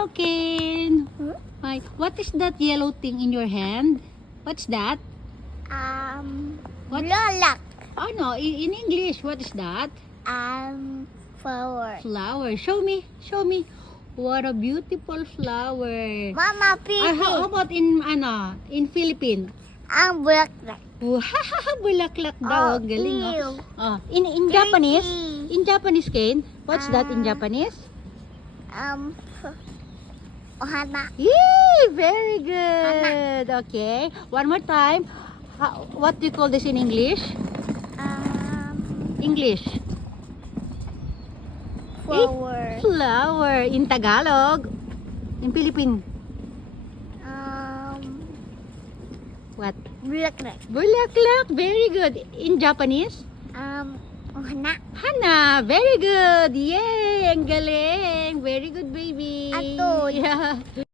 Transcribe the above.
Hello, Ken. Hmm? Hi. What is that yellow thing in your hand? What's that? What? Lilac. Oh no, in English, what is that? Flower. Flower. Show me. Show me. What a beautiful flower. Mama, How about in Philippine? Bulaklak. Wow, bulaklak daw. Oh, Ang galing, ew. oh. In Japanese? Ew. In Japanese, Ken? What's that in Ah. Japanese? Ohana. Yay! Very good. Okay. One more time. What do you call this in English? English. Flower. Flower. In Tagalog. In Philippine. What? Bulaklak. Bulaklak. Very good. In Japanese? Ohana. Hana. Very good. Yay! Ang galing. Very good, baby. Atod. Yeah.